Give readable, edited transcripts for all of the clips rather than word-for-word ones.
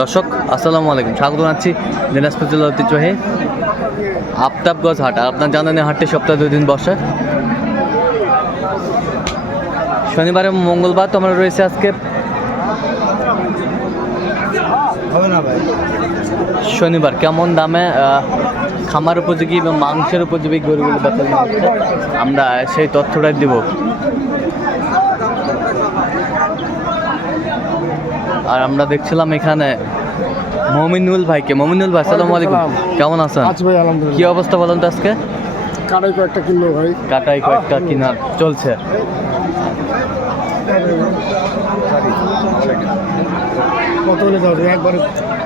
দর্শক আসসালামু আলাইকুম, স্বাগত জানাচ্ছি দিনাজপুর জেলার ঐতিহ্যবাহী আফতাবগঞ্জ হাট। আর আপনার জানেন এই হাটটি সপ্তাহে 2 দিন বসে, শনিবার এবং মঙ্গলবার। তো আমরা রয়েছে আজকে শনিবার। কেমন দামে খামার উপযোগী এবং মাংসের উপযোগী গরুগুলো বেচা হচ্ছে আমরা সেই তথ্যটাই দিব। আর আমরা দেখছিলাম এখানে মমিনুল ভাইকে। মমিনুল ভাই আসসালামু আলাইকুম, কেমন আছেন? ভাই আলহামদুলিল্লাহ। কি অবস্থা বলেন তো আজকে? কাটাই কয়েকটা কিনলো ভাই। কাটাই কয়েকটা কিনা চলছে। কত হলে যাবে একবারে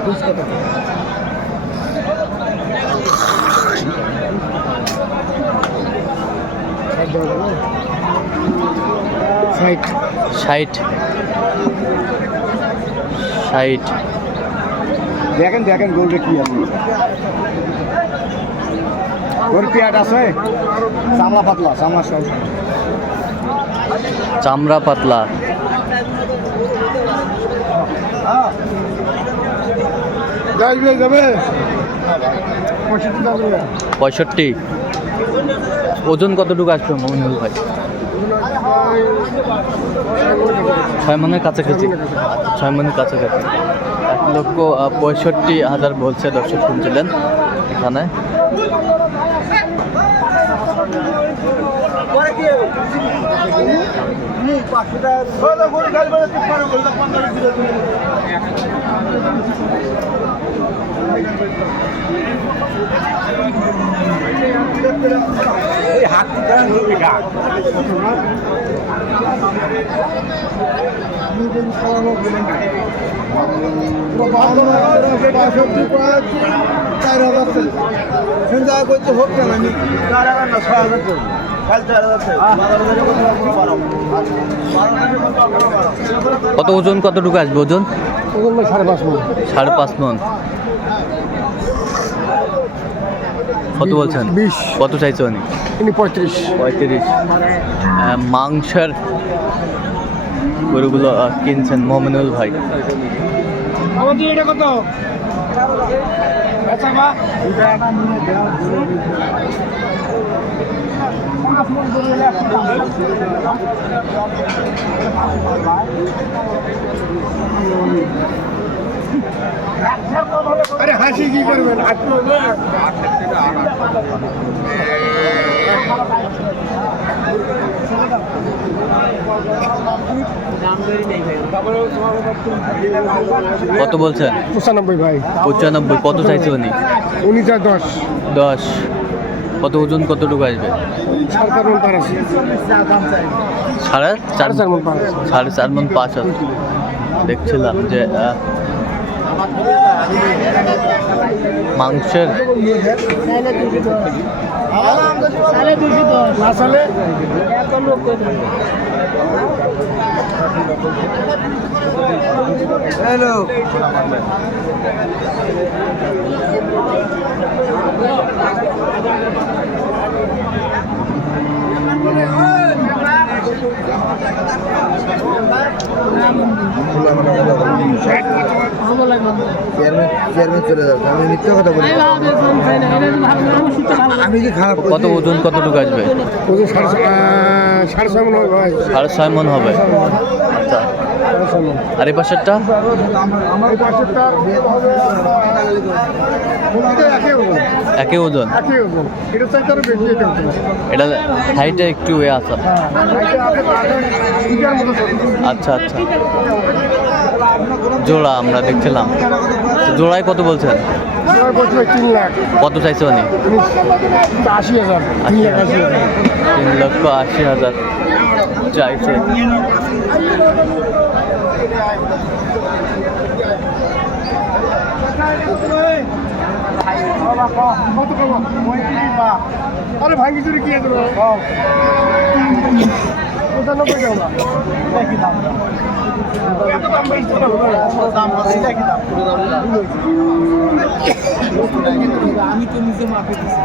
20 টাকা। ষাট 60 দেখেন দেখেন গরুটা কি আছে। গরু পেট আছে, চামড়া পাতলা, চামড়া সব চামড়া পাতলা। যাবে 65। ওজন কতটুকু আসবে মমিনুল ভাই? 6 মনের কাছাকাছি। 6 মনের কাছাকাছি। 1,65,000 বলছে, দর্শক শুনছিলেন এখানে। কত ওজন কতটুকু আসবে? ওজন 5.5 মণ। 5.5 মণ। কত বলছেন? 20। কত চাইছে উনি? 35। মাংসের গরুগুলো কিনছেন মমিনুল ভাই। এটা কত? আরে হাসি কি করবেন? কত বলছেন? 95 ভাই। 95। কত চাইছে উনি? 10। কত ওজন কতটুকু আসবে? 4.5 মণ পার আছে। 4.5 মণ পার আছে। 4.5 মণ পাঁচ আছে। দেখছিলাম যে মাংসের হ্যালো চলে যাচ্ছে। আমি মিথ্যা কথা বলি। আমি কি খারাপ? কত ওজন কতটুকু আসবে? 6.5 মণ হবে ভাই। 6.5 মণ হবে। আচ্ছা, আর এই পাশেরটা? একই ওজন। এটা হাইটে একটু এ আছে। আচ্ছা। জোড়া আমরা দেখছিলাম। জোড়ায় কত বলছেন? 3 লাখ। কত চাইছে উনি? 80,000। 3,80,000 চাইছে। আরে ভাঙ্গি চুরি কি আছে? 95 আমি তো নিজে মাপে দিচ্ছি।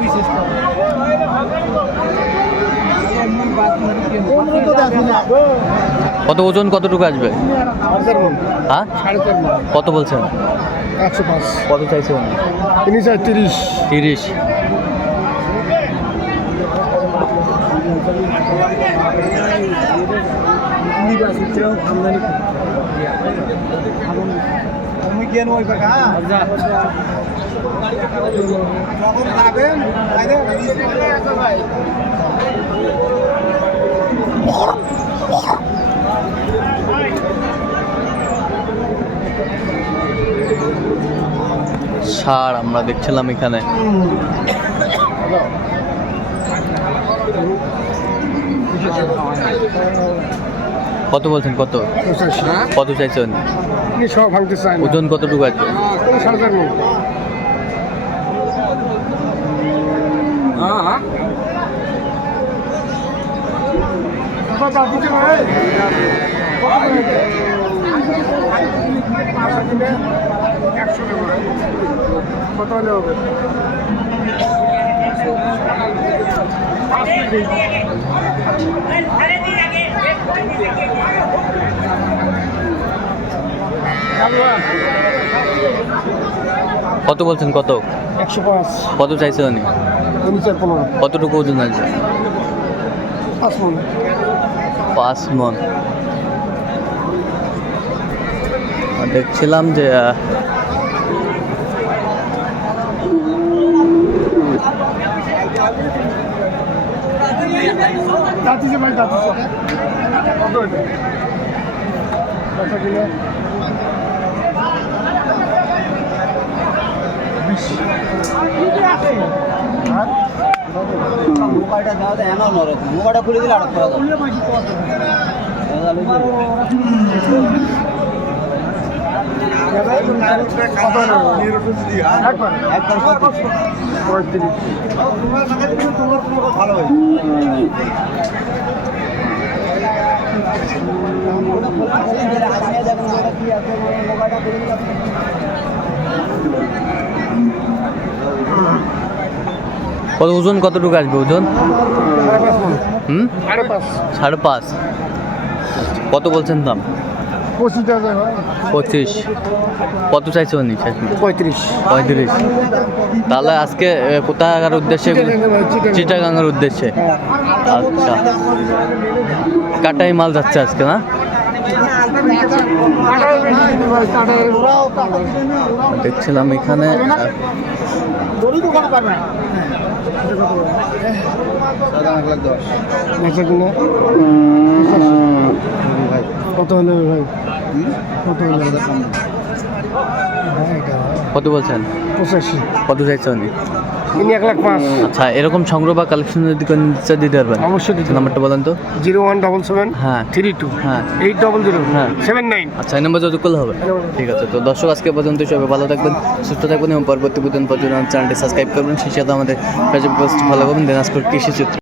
বিশেষ কত ওজন কতটুকু আসবে? হ্যাঁ, কত বলছেন? 105। কত চাইছেন? তিনি চাই 30। 30। ষাঁড় আমরা দেখছিলাম এখানে। কত বলছেন? কত কত চাইছেন? সব ভাঙতে চাই না। ওজন কতটুকু আছে? 4.5 মণ। কত হলে হবে? কত বলছেন? কত 105। কত চাইছেন উনি? 15। কতটুকু ওজন আছে? 5 মণ। 5 মণ। দেখছিলাম যে দাঁতিছে ভাই, দাঁতিছে। কত এটা? কত কিলো? 20। মোবাইলটা দাও তো এমন নরক মোবাইলটা খুলে দিলে আটক করা যাবে একবার কত 35। ভালো হয় কত ওজন কতটুকু আসবে? ওজন 5.5 মণ। 5.5। 5.5। কত বলছেন দাম? 25,000 হয়। 25। কত চাইছে উনি? 35। 35। তাহলে আজকে কোথাকার উদ্দেশ্যে? চিটাগাঙের উদ্দেশ্যে। আচ্ছা, কাটাই মাল যাচ্ছে আজকে না? দেখছিলাম এখানে কত হলো ভাই? কত হলো? কত বলছেন? 85। কত চাইছে উনি? ইনি 1,05,000। আচ্ছা, এরকম সংগ্রহ বা কালেকশন যদি কোনো নিতে দিতে পারবেন? অবশ্যই দিতে নাম্বারটা বলেন তো। 0177 হ্যাঁ 32 হ্যাঁ 800 হ্যাঁ। 79। আচ্ছা, এই নাম্বার যোগাযোগ করলে হবে। ঠিক আছে, তো দর্শক আজকে পর্যন্ত সবাই ভালো থাকবেন, সুস্থ থাকবেন এবং পরবর্তী পর্যন্ত চ্যানেলটি সাবস্ক্রাইব করবেন, সেই সাথে আমাদের ফেসবুক পোস্ট ফলো করবেন দিনাজপুর কৃষি চিত্র।